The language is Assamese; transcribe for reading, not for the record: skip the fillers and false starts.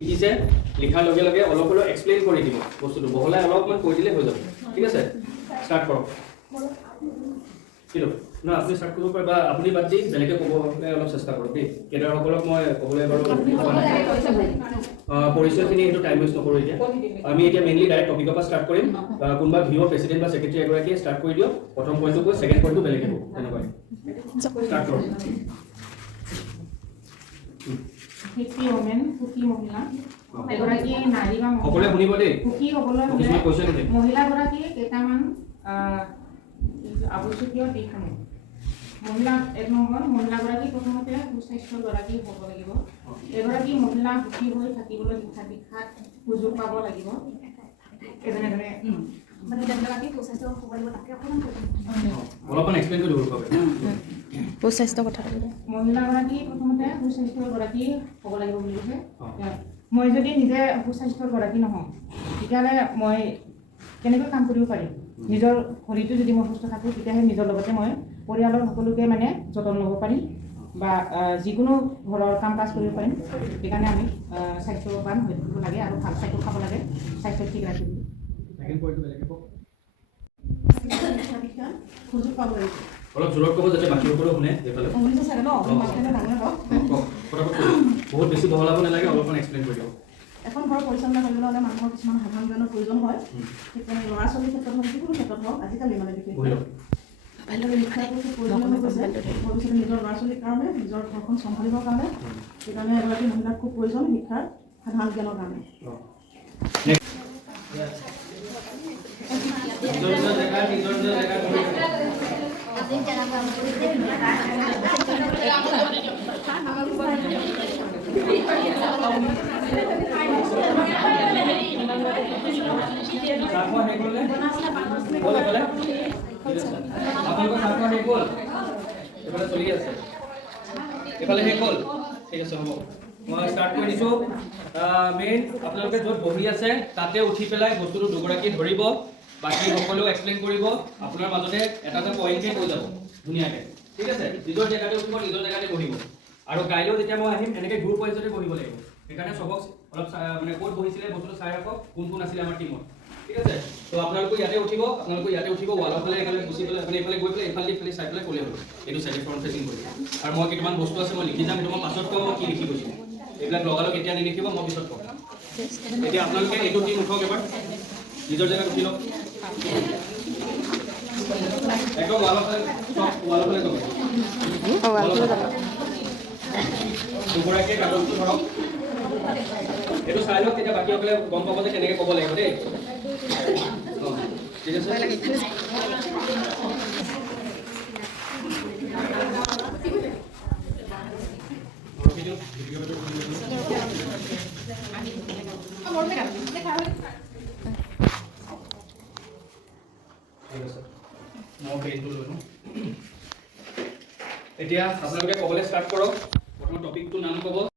লিখিছে লিখাৰ লগে লগে অলপ অলপ এক্সপ্লেইন কৰি দিব বস্তুটো বহলাই অলপমান কৈ দিলে হৈ যাব ঠিক আছে স্টাৰ্ট কৰক কিলো না আপুনি স্টাৰ্ট কৰিব পাৰে বা আপুনি বাদ দি যেনেকৈ ক'বলৈ অলপ চেষ্টা কৰক দেই কেডাৰসকলক মই ক'বলৈ বাৰু পৰিচয়খিনি এইটো টাইম ৱেষ্ট নকৰোঁ এতিয়া আমি এতিয়া মেইনলি ডাইৰেক্ট টপিকৰ পৰা ষ্টাৰ্ট কৰিম কোনোবা ভিঅ' প্ৰেচিডেণ্ট বা ছেক্ৰেটাৰী এগৰাকীয়ে ষ্টাৰ্ট কৰি দিয়ক প্ৰথম পইণ্টটো কৈ ছেকেণ্ড পইণ্টটো বেলেগ হ'ব তেনেকৈ ষ্টাৰ্ট কৰক সুখী ওমেন সুখী মহিলা এগৰাকী নাৰী বা সকলোৱে শুনিব দেই সুখী হ'বলৈ হ'লে মহিলাগৰাকী কেইটামান আৱশ্যকীয় দিশসমূহ মহিলা এক নম্বৰ মহিলাগৰাকী প্ৰথমতে সুস্বাস্থ্যগৰাকী হ'ব লাগিব এগৰাকী মহিলা সুখী হৈ থাকিবলৈ শিক্ষাত সুযোগ পাব লাগিব এজনে মহিলাগৰাকী সুস্বাস্থ্য হ'ব লাগিব তাকে অলপমান এক্সপ্লেইন কৰি দিব পাৰে সুস্বাস্থ্য কথা মহিলাগৰাকী প্ৰথমতে সুস্বাস্থ্যগৰাকী হ'ব লাগিব বুলি কৈছে মই যদি নিজে সুস্বাস্থ্যগৰাকী নহওঁ তেতিয়াহ'লে মই কেনেকৈ কাম কৰিব পাৰিম নিজৰ শৰীৰটো যদি মই সুস্থ থাকোঁ তেতিয়াহে নিজৰ লগতে মই পৰিয়ালৰ সকলোকে মানে যতন ল'ব পাৰিম বা যিকোনো ঘৰৰ কাম কাজ কৰিব পাৰিম সেইকাৰণে আমি স্বাস্থ্যৱান হৈ থাকিব লাগে আৰু ভাল খাদ্য খাব লাগে স্বাস্থ্য ঠিক ৰাখিব সুযোগ পাব লাগিব অলপ জোৰত ক'ব যাতে বাকীসকলেও শুনে এইফালে বহুত বেছি বহলাব নালাগে অলপমান এক্সপ্লেইন কৰি দিব এখন ঘৰ পৰিচালনা কৰিবলৈ হ'লে মানুহৰ কিছুমান সাধাৰণ জ্ঞানৰ প্ৰয়োজন হয় ঠিক তেনে ল'ৰা ছোৱালীৰ ক্ষেত্ৰত হওক যিকোনো ক্ষেত্ৰত হওক আজিকালি মানে বিশেষকৈ ভৱিষ্যতে নিজৰ ল'ৰা ছোৱালীৰ কাৰণে নিজৰ ঘৰখন চম্ভালিবৰ কাৰণে সেইকাৰণে এগৰাকী মহিলাক খুব প্ৰয়োজন শিক্ষাৰ সাধাৰণ জ্ঞানৰ কাৰণে চলি আছে এইফালে শেষ হ'ল ঠিক আছে হ'ব মই ষ্টাৰ্ট কৰি দিছোঁ মেইন আপোনালোকে য'ত বহি আছে তাতে উঠি পেলাই বস্তুটো দুগৰাকী ধৰিব বাকী সকলেও এক্সপ্লেইন কৰিব আপোনাৰ মাজতে এটা এটা পইণ্টে কৈ যাব ধুনীয়াকৈ ঠিক আছে নিজৰ জেগাতে উঠিব নিজৰ জেগাতে বহিব আৰু কাইলৈও যেতিয়া মই আহিম এনেকৈ গ্ৰুপ ৱাইজতে বহিব লাগিব সেইকাৰণে চবক অলপ মানে ক'ত বহিছিলে বস্তুটো চাই ৰাখক কোন কোন আছিলে আমাৰ টিমত ঠিক আছে তো আপোনালোকে ইয়াতে উঠিব ৱালৰ ফালে একেলগে গুচি পেলাই মানে এইফালে গৈ পেলাই এইফালে দি চাই পেলাই ক'লে হ'ল এইটো চাইডে ফ্ৰণ্ট ফেচিং কৰি আৰু মই কিছুমান বস্তু আছে মই লিখি যাম সেইটো মই পাছত কওঁ মই কি লিখি গৈছোঁ এইবিলাক লগালগ এতিয়া নিলিখিব মই পিছত কওঁ এতিয়া আপোনালোকে এইটো টিম উঠক এবাৰ নিজৰ জেগাত উঠি লওক একদম ৱালৰ ফালে যাব দুগৰাকীয়ে কাগজটো ধৰক এইটো চাই লওক তেতিয়া বাকীসকলে গম পাব যে কেনেকৈ ক'ব লাগিব দেই ঠিক আছে মই পেনটো লৈ লওঁ এতিয়া আপোনালোকে ক'বলৈ ষ্টাৰ্ট কৰক প্ৰথম টপিকটোৰ নাম ক'ব